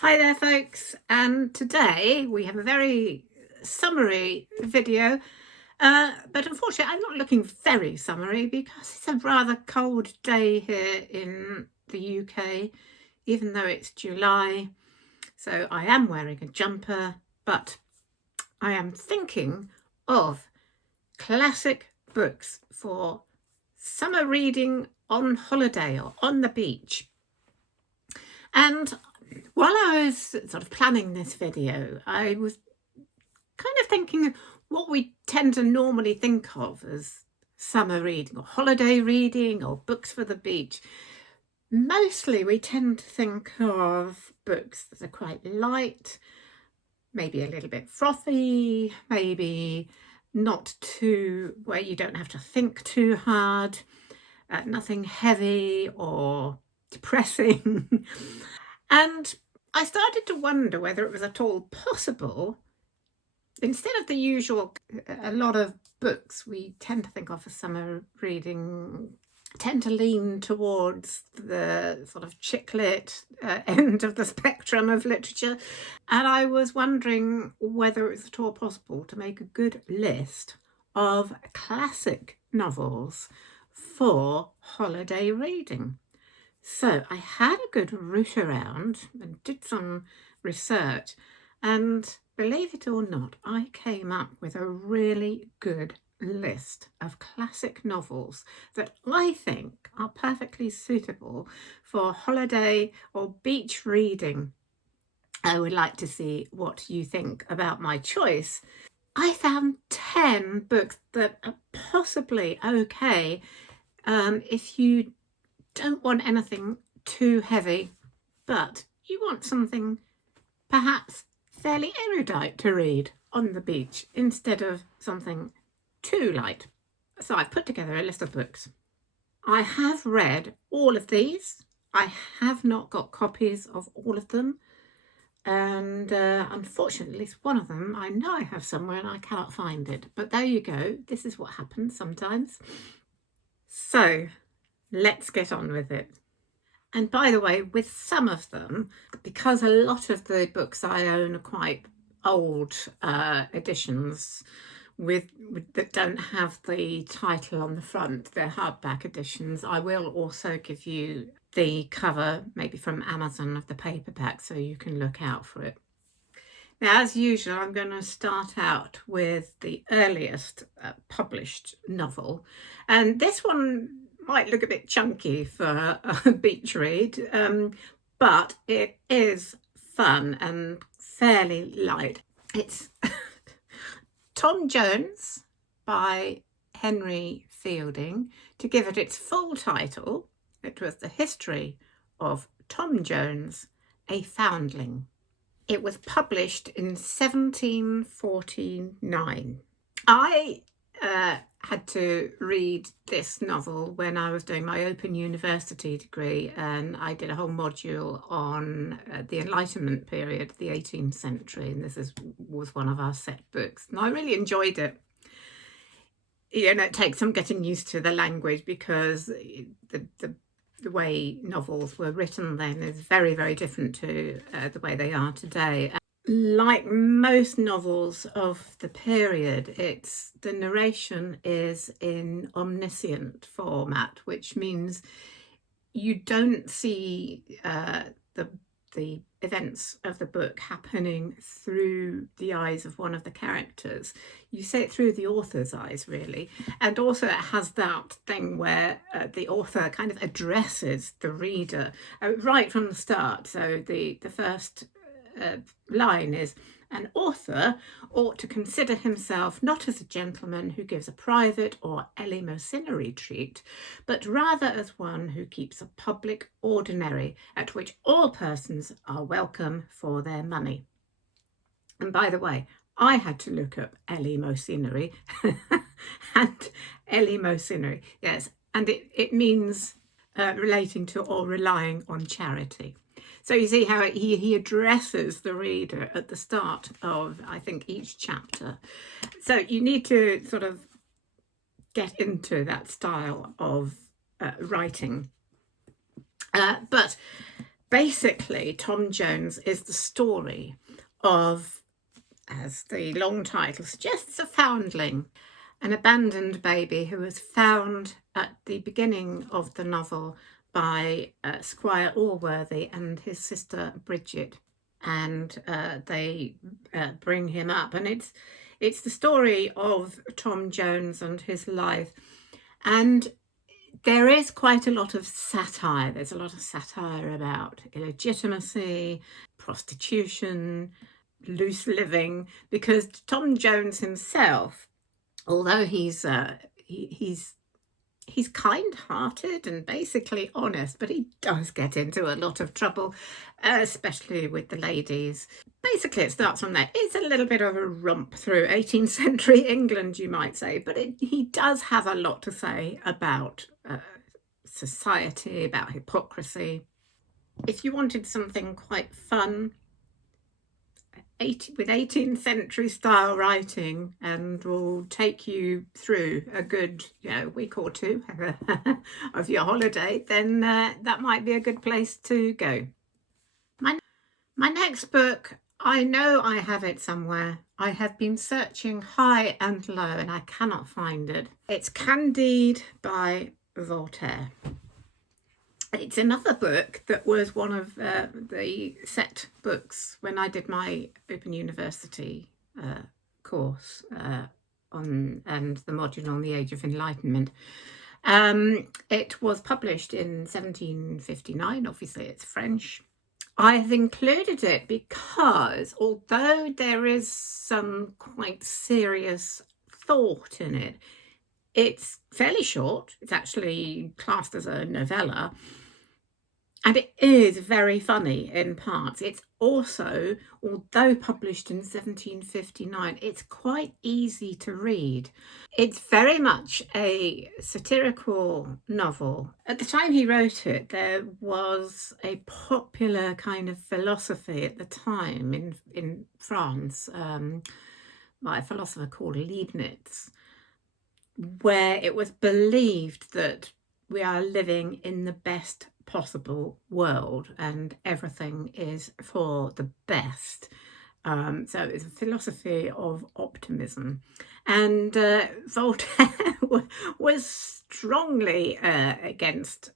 Hi there folks, and today we have a very summary video, but unfortunately I'm not looking very summary because it's a rather cold day here in the UK, even though it's July. So I am wearing a jumper, but I am thinking of classic books for summer reading on holiday or on the beach. And while I was sort of planning this video, I was kind of thinking what we tend to normally think of as summer reading or holiday reading or books for the beach. Mostly we tend to think of books that are quite light, maybe a little bit frothy, maybe not too, where you don't have to think too hard, nothing heavy or depressing. And I started to wonder whether it was at all possible, instead of the usual, a lot of books we tend to think of as summer reading tend to lean towards the sort of chick lit end of the spectrum of literature. And I was wondering whether it was at all possible to make a good list of classic novels for holiday reading. So I had a good root around and did some research, and believe it or not, I came up with a really good list of classic novels that I think are perfectly suitable for holiday or beach reading. I would like to see what you think about my choice. I found 10 books that are possibly okay if you don't want anything too heavy, but you want something perhaps fairly erudite to read on the beach instead of something too light. So I've put together a list of books. I have read all of these. I have not got copies of all of them. And unfortunately, at least one of them I know I have somewhere and I cannot find it. But there you go. This is what happens sometimes. So let's get on with it. And by the way, with some of them, because a lot of the books I own are quite old editions that don't have the title on the front, they're hardback editions, I will also give you the cover, maybe from Amazon, of the paperback, so you can look out for it. Now, as usual, I'm going to start out with the earliest published novel. And this one might look a bit chunky for a beach read, but it is fun and fairly light. It's Tom Jones by Henry Fielding. To give it its full title, it was The History of Tom Jones, a Foundling. It was published in 1749. I had to read this novel when I was doing my Open University degree, and I did a whole module on the Enlightenment period, the 18th century, and this was one of our set books, and I really enjoyed it. You know, it takes some getting used to the language because the way novels were written then is very, very different to the way they are today. Like most novels of the period, the narration is in omniscient format, which means you don't see the events of the book happening through the eyes of one of the characters. You see it through the author's eyes, really. And also it has that thing where the author kind of addresses the reader right from the start. So the first line is, "An author ought to consider himself not as a gentleman who gives a private or eleemosynary treat, but rather as one who keeps a public ordinary at which all persons are welcome for their money." And by the way, I had to look up eleemosynary and eleemosynary, yes, and it means relating to or relying on charity. So you see how he addresses the reader at the start of, I think, each chapter. So you need to sort of get into that style of writing. But Basically, Tom Jones is the story of, as the long title suggests, a foundling, an abandoned baby who was found at the beginning of the novel by Squire Allworthy and his sister Bridget, and they bring him up, and it's the story of Tom Jones and his life. And there is quite a lot of satire. There's a lot of satire about illegitimacy, prostitution, loose living, because Tom Jones himself, although he's kind-hearted and basically honest, but he does get into a lot of trouble, especially with the ladies. Basically, it starts from there. It's a little bit of a romp through 18th century England, you might say, but he does have a lot to say about society, about hypocrisy. If you wanted something quite fun, with 18th century style writing, and will take you through a good week or two of your holiday, then that might be a good place to go. My next book, I know I have it somewhere. I have been searching high and low and I cannot find it. It's Candied by Voltaire. It's another book that was one of the set books when I did my Open University course and the module on the Age of Enlightenment. It was published in 1759. Obviously, it's French. I've included it because although there is some quite serious thought in it, it's fairly short. It's actually classed as a novella. And it is very funny in parts. It's also, although published in 1759, it's quite easy to read. It's very much a satirical novel. At the time he wrote it, there was a popular kind of philosophy at the time in France by a philosopher called Leibniz, where it was believed that we are living in the best possible world and everything is for the best. So it's a philosophy of optimism. And Voltaire was strongly against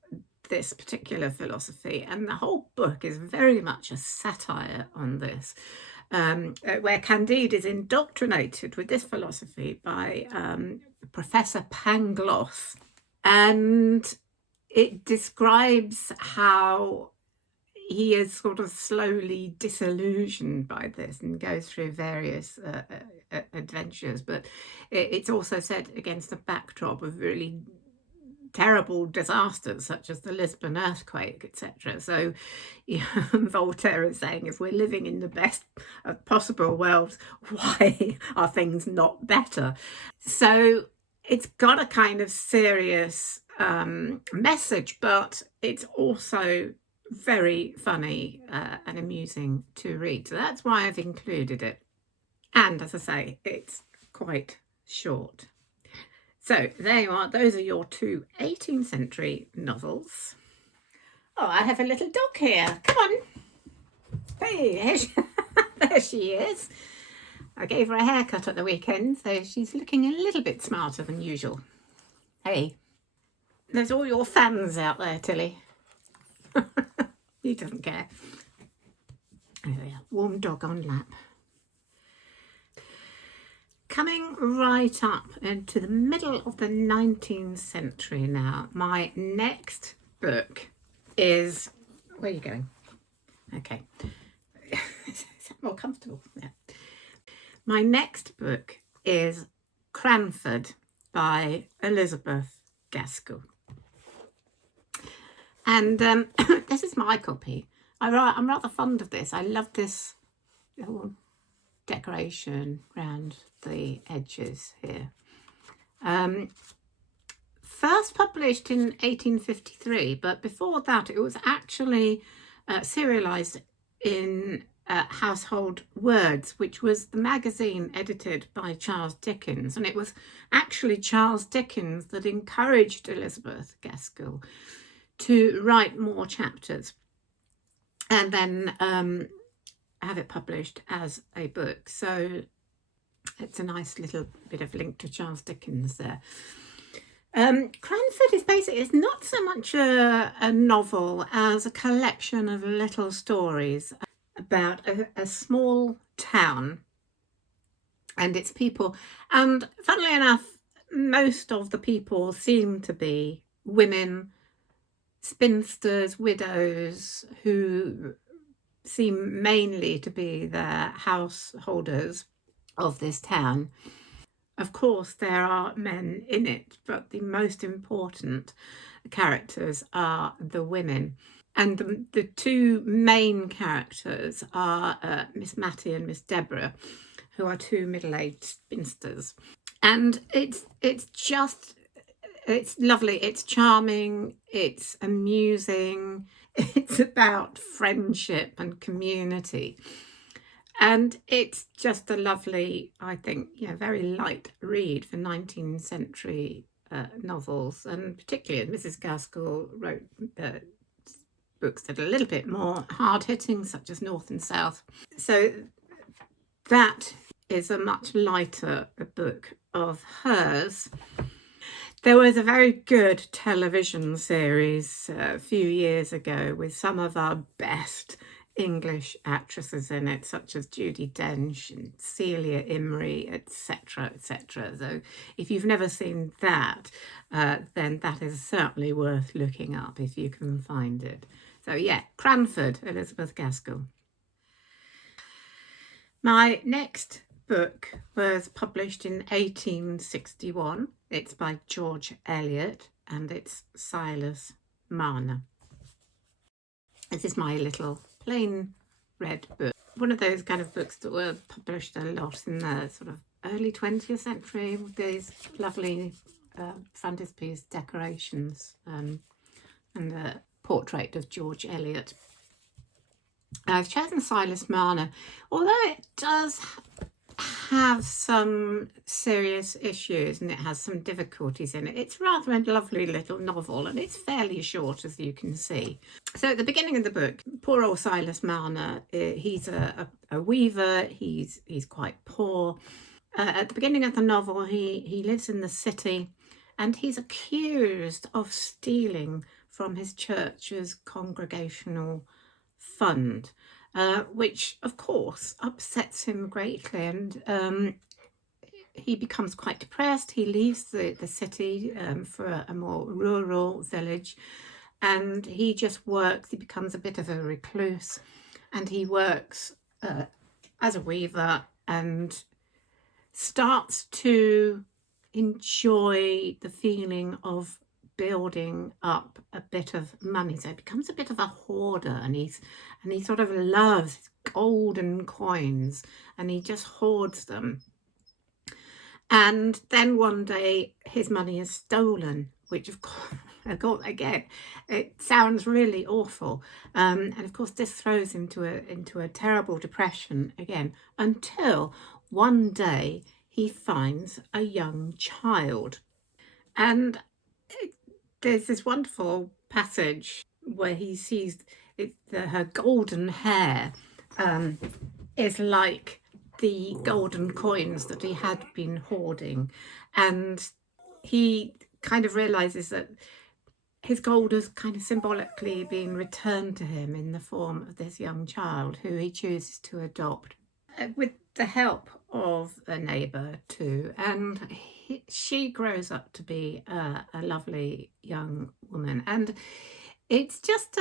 this particular philosophy. And the whole book is very much a satire on this, where Candied is indoctrinated with this philosophy by Professor Pangloss. And it describes how he is sort of slowly disillusioned by this and goes through various adventures. But it's also set against a backdrop of really terrible disasters such as the Lisbon earthquake, etc. So Voltaire is saying, if we're living in the best of possible worlds, why are things not better? So it's got a kind of serious message, but it's also very funny and amusing to read. So that's why I've included it. And as I say, it's quite short. So there you are. Those are your two 18th century novels. Oh, I have a little dog here. Come on. Hey, there she is. I gave her a haircut at the weekend, so she's looking a little bit smarter than usual. Hey, there's all your fans out there, Tilly. He doesn't care. There we are. Warm dog on lap. Coming right up into the middle of the 19th century now, my next book is... Where are you going? Okay. Is that more comfortable? Yeah. My next book is Cranford by Elizabeth Gaskell. And this is my copy. I'm rather fond of this. I love this little decoration around the edges here. First published in 1853, but before that it was actually serialised in Household Words, which was the magazine edited by Charles Dickens. And it was actually Charles Dickens that encouraged Elizabeth Gaskell to write more chapters. and then have it published as a book. So it's a nice little bit of link to Charles Dickens there. Cranford is basically, it's not so much a novel as a collection of little stories about a small town and its people. And funnily enough, most of the people seem to be women, spinsters, widows, who seem mainly to be the householders of this town. Of course, there are men in it, but the most important characters are the women. And the two main characters are Miss Mattie and Miss Deborah, who are two middle-aged spinsters. And it's lovely, it's charming, it's amusing, it's about friendship and community. And it's just a lovely, I think, very light read for 19th century novels. And particularly Mrs. Gaskell wrote books that are a little bit more hard-hitting, such as North and South. So that is a much lighter book of hers. There was a very good television series a few years ago with some of our best English actresses in it, such as Judi Dench and Celia Imrie, etc., etc. So if you've never seen that, then that is certainly worth looking up if you can find it. So yeah, Cranford, Elizabeth Gaskell. My next book was published in 1861. It's by George Eliot and it's Silas Mana. This is my little plain red book. One of those kind of books that were published a lot in the sort of early 20th century with these lovely frontispiece decorations and a portrait of George Eliot. I've chosen Silas Mana, although it does have some serious issues and it has some difficulties in it. It's rather a lovely little novel and it's fairly short, as you can see. So at the beginning of the book, poor old Silas Mana, he's a weaver, he's quite poor. At the beginning of the novel, he lives in the city and he's accused of stealing from his church's congregational fund, which of course upsets him greatly, and he becomes quite depressed. He leaves the city for a more rural village, and he just works. He becomes a bit of a recluse, and he works as a weaver and starts to enjoy the feeling of building up a bit of money. So he becomes a bit of a hoarder, and he sort of loves golden coins and he just hoards them. And then one day his money is stolen, which of course, again, it sounds really awful. And of course this throws him into a terrible depression again, until one day he finds a young child. And there's this wonderful passage where he sees her golden hair is like the golden coins that he had been hoarding, and he kind of realizes that his gold has kind of symbolically been returned to him in the form of this young child who he chooses to adopt with the help of a neighbour too, and she grows up to be a lovely young woman. And it's just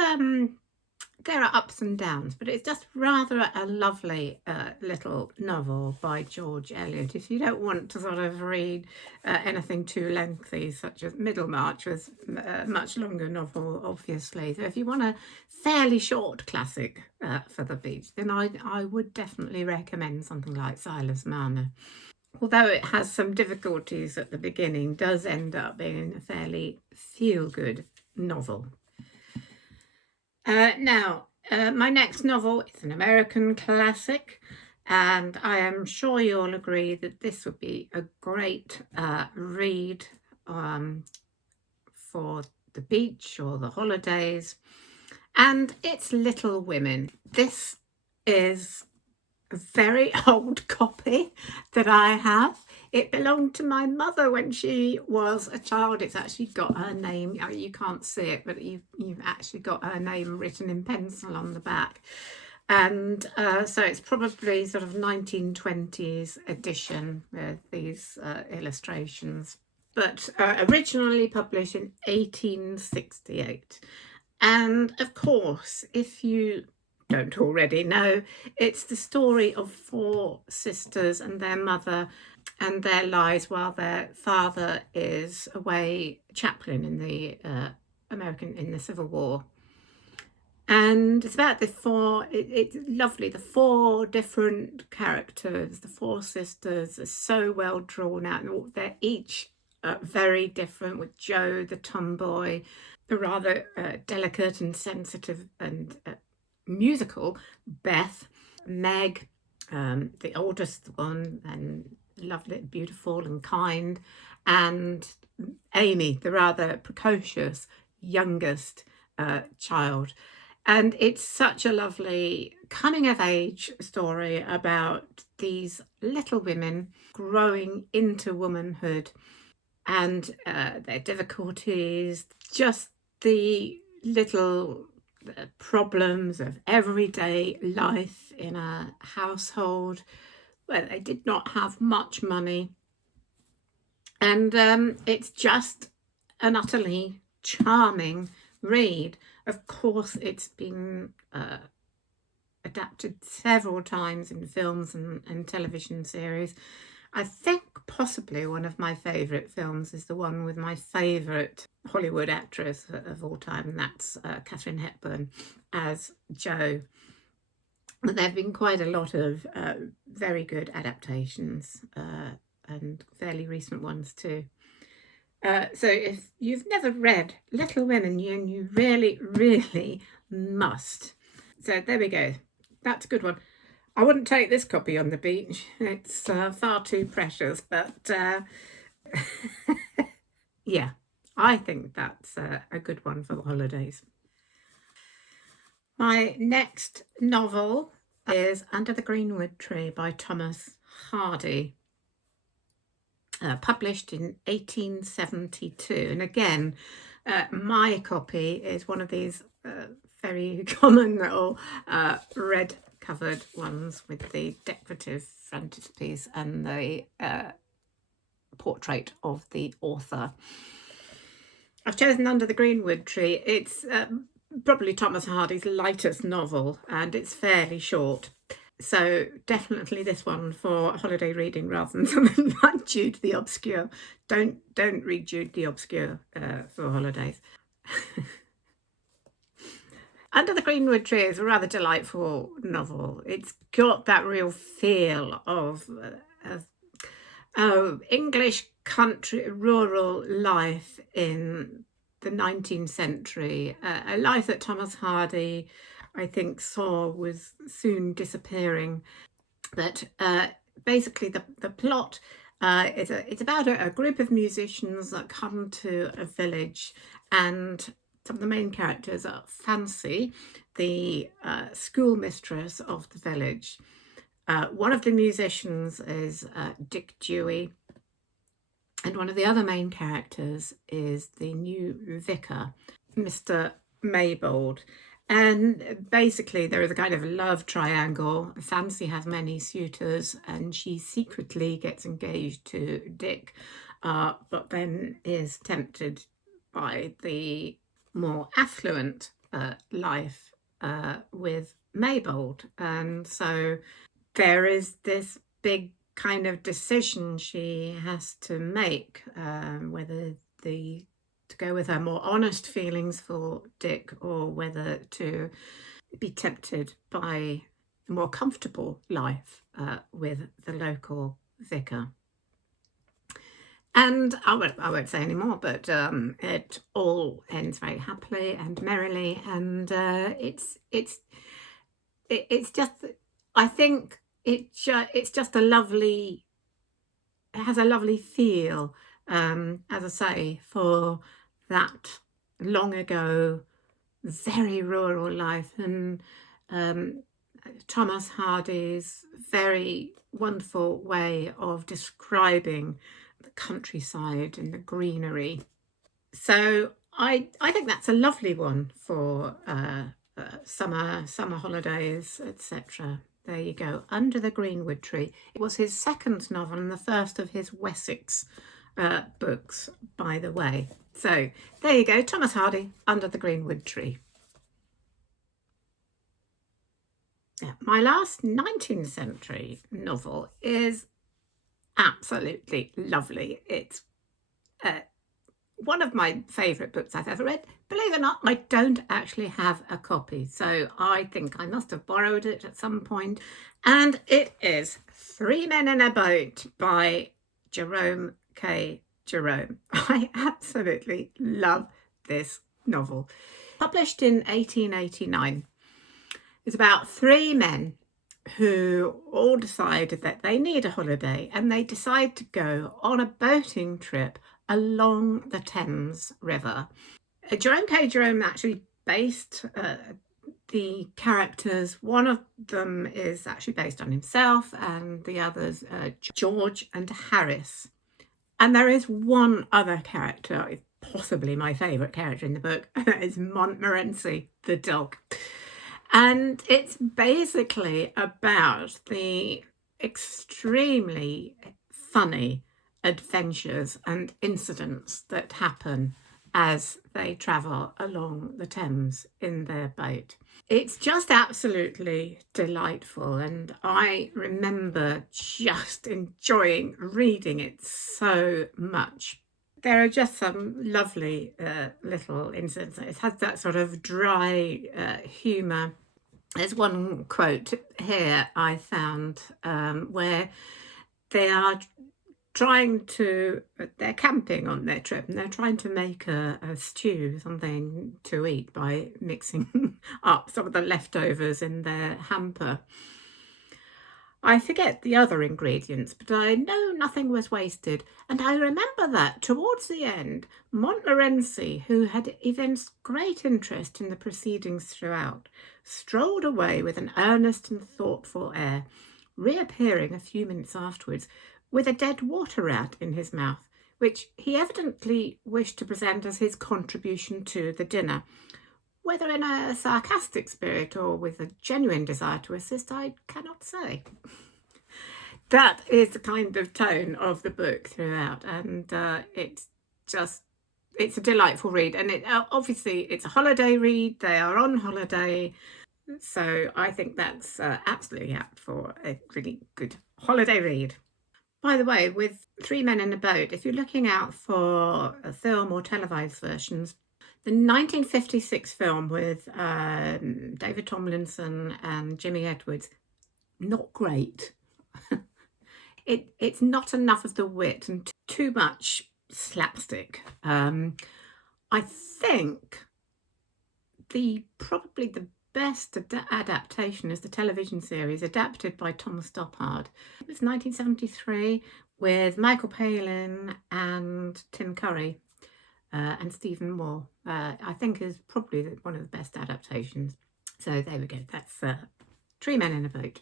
there are ups and downs, but it's just rather a lovely little novel by George Eliot. If you don't want to sort of read anything too lengthy, such as Middlemarch was a much longer novel, obviously. So if you want a fairly short classic for the beach, then I would definitely recommend something like Silas Mana. Although it has some difficulties at the beginning, does end up being a fairly feel-good novel. Now, my next novel is an American classic, and I am sure you'll agree that this would be a great read for the beach or the holidays. and it's Little Women. This is a very old copy that I have. It belonged to my mother when she was a child. It's actually got her name. You can't see it, but you've actually got her name written in pencil on the back. And so it's probably sort of 1920s edition with these illustrations, but originally published in 1868. And of course, if you don't already know, it's the story of 4 sisters and their mother and their lives while their father is away chaplain in the in the Civil War. And it's about it's lovely, the 4 different characters, the 4 sisters are so well drawn out, and they're each very different, with Jo, the tomboy, the rather delicate and sensitive and musical Beth, Meg, the oldest one, and lovely, beautiful and kind, and Amy, the rather precocious youngest child. And it's such a lovely coming of age story about these little women growing into womanhood and their difficulties, just the little problems of everyday life in a household where they did not have much money. And it's just an utterly charming read. Of course, it's been adapted several times in films and television series. I think possibly one of my favourite films is the one with my favourite Hollywood actress of all time, and that's Katharine Hepburn as Jo. But there have been quite a lot of very good adaptations and fairly recent ones too. So if you've never read Little Women, you really, really must. So there we go. That's a good one. I wouldn't take this copy on the beach. It's far too precious, but yeah, I think that's a good one for the holidays. My next novel is Under the Greenwood Tree by Thomas Hardy. Published in 1872, and again my copy is one of these very common little red covered ones with the decorative frontispiece and the portrait of the author. I've chosen Under the Greenwood Tree. It's probably Thomas Hardy's lightest novel, and it's fairly short. So definitely this one for holiday reading rather than something like Jude the Obscure. Don't read Jude the Obscure for holidays. Under the Greenwood Tree is a rather delightful novel. It's got that real feel of English country, rural life in the 19th century, a life that Thomas Hardy, I think, saw was soon disappearing. But basically the plot it's about a group of musicians that come to a village, and some of the main characters are Fancy, the schoolmistress of the village. One of the musicians is Dick Dewey, and one of the other main characters is the new vicar, Mr. Maybold. And basically there is a kind of love triangle. Fancy has many suitors and she secretly gets engaged to Dick, but then is tempted by the more affluent life with Maybold. And so there is this big kind of decision she has to make, whether to go with her more honest feelings for Dick, or whether to be tempted by a more comfortable life with the local vicar. And I won't say any more, but it all ends very happily and merrily, and it's just, I think it's just a lovely, it has a lovely feel, as I say, for that long ago very rural life, and Thomas Hardy's very wonderful way of describing the countryside and the greenery. So I think that's a lovely one for summer holidays, etc. There you go, Under the Greenwood Tree. It was his second novel and the first of his Wessex books, by the way. So there you go, Thomas Hardy, Under the Greenwood Tree. Now, my last 19th century novel is absolutely lovely. It's one of my favourite books I've ever read. Believe it or not, I don't actually have a copy, so I think I must have borrowed it at some point. And it is Three Men in a Boat by Jerome K. Jerome. I absolutely love this novel. Published in 1889. It's about three men who all decided that they need a holiday, and they decide to go on a boating trip along the Thames River. Jerome K. Jerome actually based the characters. One of them is actually based on himself, and the others, George and Harris. And there is one other character, possibly my favourite character in the book, is Montmorency, the dog. And it's basically about the extremely funny adventures and incidents that happen as they travel along the Thames in their boat. It's just absolutely delightful, and I remember just enjoying reading it so much. There are just some lovely little incidents. It has that sort of dry humour. There's one quote here I found where they are they're camping on their trip, and they're trying to make a stew, something to eat, by mixing up some of the leftovers in their hamper. I forget the other ingredients, but I know nothing was wasted. And I remember that towards the end, Montmorency, who had evinced great interest in the proceedings throughout, strolled away with an earnest and thoughtful air, reappearing a few minutes afterwards with a dead water rat in his mouth, which he evidently wished to present as his contribution to the dinner. Whether in a sarcastic spirit or with a genuine desire to assist, I cannot say. That is the kind of tone of the book throughout, and it's a delightful read. And obviously it's a holiday read. They are on holiday, so I think that's absolutely apt for a really good holiday read. By the way, with Three Men in a Boat, if you're looking out for a film or televised versions, the 1956 film with David Tomlinson and Jimmy Edwards, not great. It's not enough of the wit and too much slapstick. I think probably the best adaptation is the television series adapted by Thomas Stoppard. It was 1973 with Michael Palin and Tim Curry. And Stephen Moore, I think, is probably one of the best adaptations. So there we go. That's Three Men in a Boat.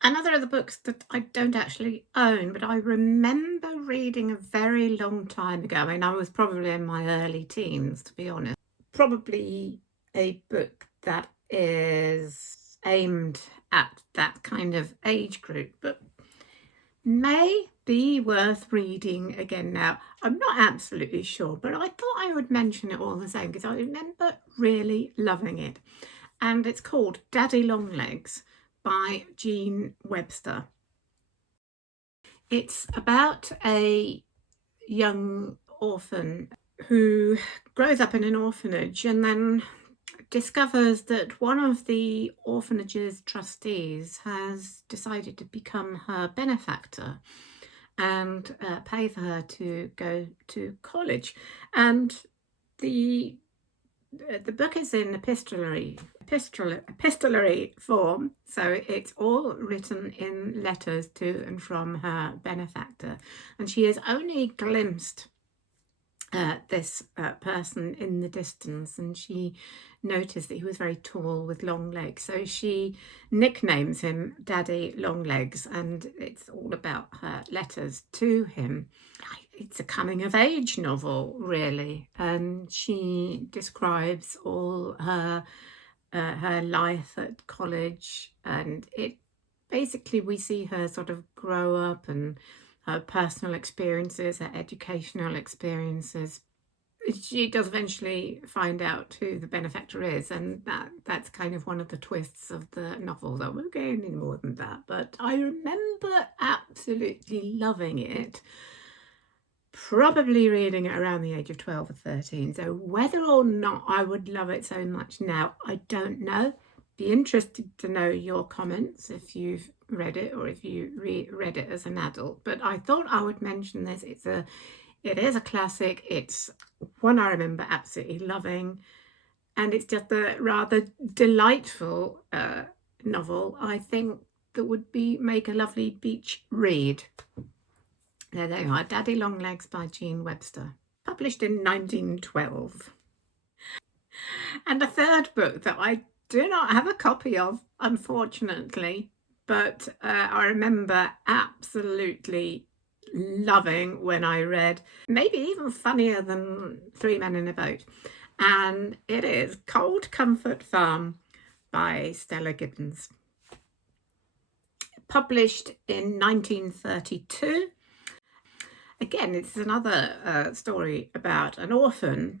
Another of the books that I don't actually own, but I remember reading a very long time ago. I mean, I was probably in my early teens, to be honest. Probably a book that is aimed at that kind of age group, but may be worth reading again now. I'm not absolutely sure, but I thought I would mention it all the same because I remember really loving it. And it's called Daddy Longlegs by Jean Webster. It's about a young orphan who grows up in an orphanage and then discovers that one of the orphanage's trustees has decided to become her benefactor and pay for her to go to college. And the book is in epistolary form, so it's all written in letters to and from her benefactor, and she has only glimpsed this person in the distance, and she noticed that he was very tall with long legs, so she nicknames him Daddy Longlegs, and it's all about her letters to him. It's a coming of age novel, really, and she describes all her life at college, and it basically, we see her sort of grow up and her personal experiences, her educational experiences. She does eventually find out who the benefactor is, and that's kind of one of the twists of the novel. I won't go any more than that, but I remember absolutely loving it. Probably reading it around the age of 12 or 13. So whether or not I would love it so much now, I don't know. Be interested to know your comments if you've read it or if you read it as an adult. But I thought I would mention this. It is a classic. It's one I remember absolutely loving, and it's just a rather delightful novel, I think, that would make a lovely beach read. There they are, Daddy Longlegs by Jean Webster, published in 1912. And a third book that I do not have a copy of, unfortunately, but I remember absolutely loving when I read, maybe even funnier than Three Men in a Boat. And it is Cold Comfort Farm by Stella Gibbons, published in 1932. Again, it's another story about an orphan.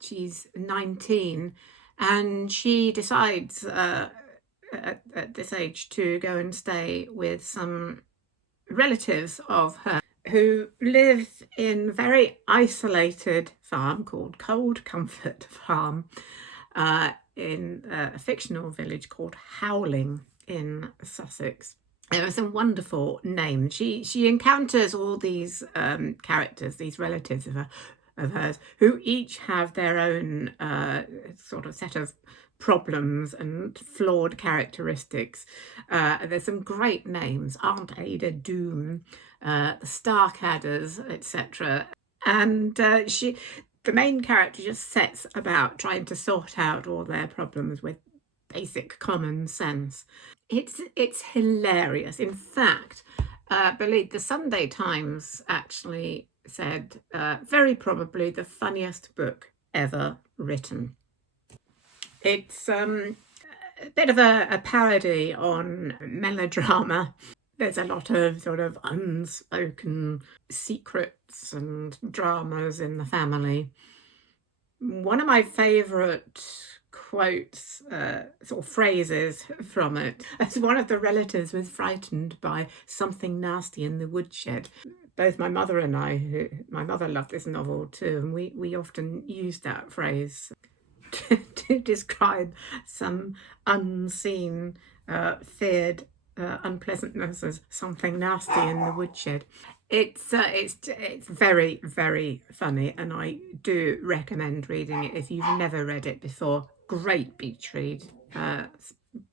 She's 19, and she decides at this age to go and stay with some relatives of her who live in a very isolated farm called Cold Comfort Farm in a fictional village called Howling in Sussex. There are some wonderful names. She encounters all these characters, these relatives of hers, who each have their own sort of set of problems and flawed characteristics. There's some great names: Aunt Ada Doom, the Starcadders, etc. And the main character just sets about trying to sort out all their problems with basic common sense. It's hilarious. In fact, I believe the Sunday Times actually said very probably the funniest book ever written. It's a bit of a parody on melodrama. There's a lot of sort of unspoken secrets and dramas in the family. One of my favourite quotes, sort of phrases from it, as one of the relatives was frightened by something nasty in the woodshed. Both my mother and my mother loved this novel too, and we often used that phrase to describe some unseen, feared unpleasantness as something nasty in the woodshed. It's very, very funny, and I do recommend reading it if you've never read it before. Great beach read,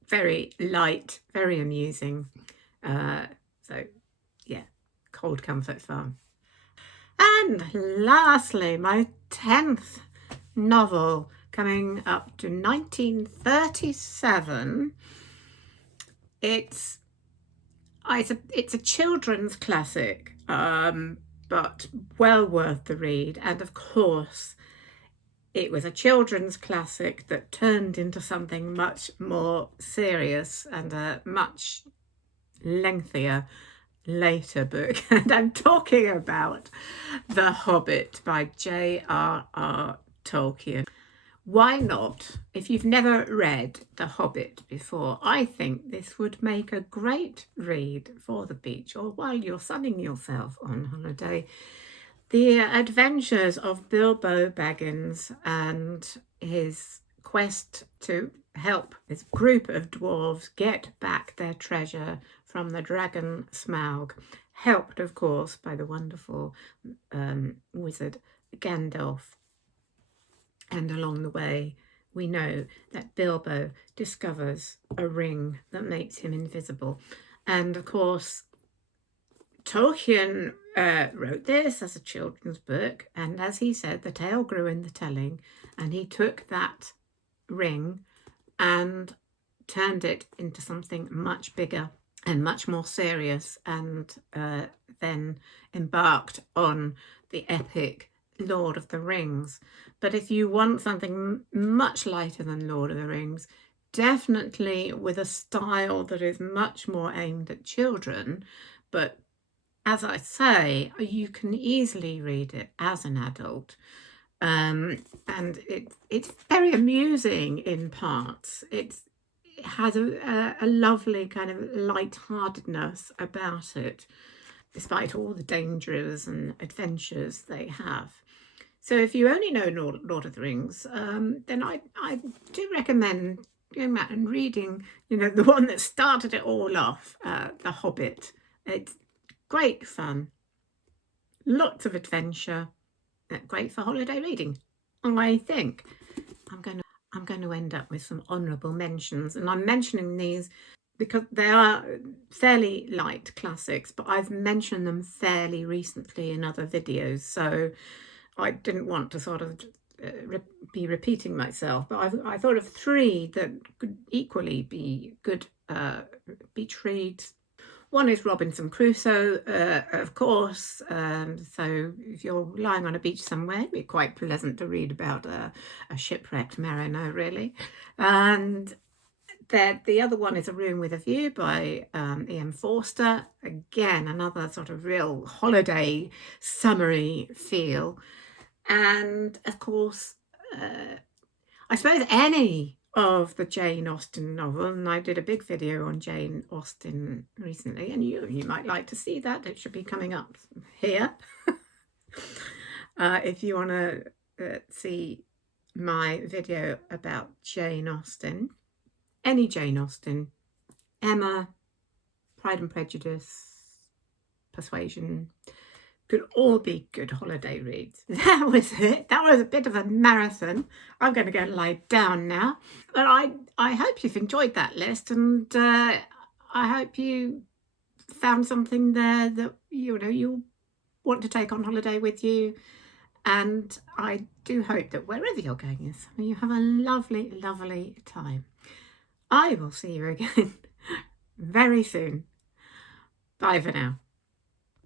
very light, very amusing. So yeah, Cold Comfort Farm. And lastly, my 10th novel, coming up to 1937. It's a children's classic, but well worth the read. And of course, it was a children's classic that turned into something much more serious and a much lengthier later book. And I'm talking about The Hobbit by J.R.R. Tolkien. Why not? If you've never read The Hobbit before, I think this would make a great read for the beach or while you're sunning yourself on holiday. The adventures of Bilbo Baggins and his quest to help this group of dwarves get back their treasure from the dragon Smaug, helped, of course, by the wonderful wizard Gandalf. And along the way, we know that Bilbo discovers a ring that makes him invisible. And of course, Tolkien wrote this as a children's book, and as he said, the tale grew in the telling, and he took that ring and turned it into something much bigger and much more serious, and then embarked on the epic Lord of the Rings. But if you want something much lighter than Lord of the Rings, definitely with a style that is much more aimed at children, but as I say, you can easily read it as an adult. And it's very amusing in parts. It has a lovely kind of light-heartedness about it, despite all the dangers and adventures they have. So if you only know Lord of the Rings, then I do recommend going back and reading, the one that started it all off, The Hobbit. It's great fun, lots of adventure, great for holiday reading. I think I'm going to end up with some honourable mentions, and I'm mentioning these because they are fairly light classics, but I've mentioned them fairly recently in other videos, so I didn't want to sort of be repeating myself. But I thought of 3 that could equally be good beach reads. One is Robinson Crusoe, of course. So if you're lying on a beach somewhere, it'd be quite pleasant to read about a shipwrecked mariner, really. And the other one is A Room with a View by Ian Forster. Again, another sort of real holiday summery feel. And of course, I suppose any of the Jane Austen novels, and I did a big video on Jane Austen recently, and you might like to see that. It should be coming up here. If you want to see my video about Jane Austen, any Jane Austen, Emma, Pride and Prejudice, Persuasion, could all be good holiday reads. That was it. That was a bit of a marathon. I'm going to go and lie down now. But I hope you've enjoyed that list, and I hope you found something there that you want to take on holiday with you. And I do hope that wherever you're going this summer, you have a lovely, lovely time. I will see you again very soon. Bye for now.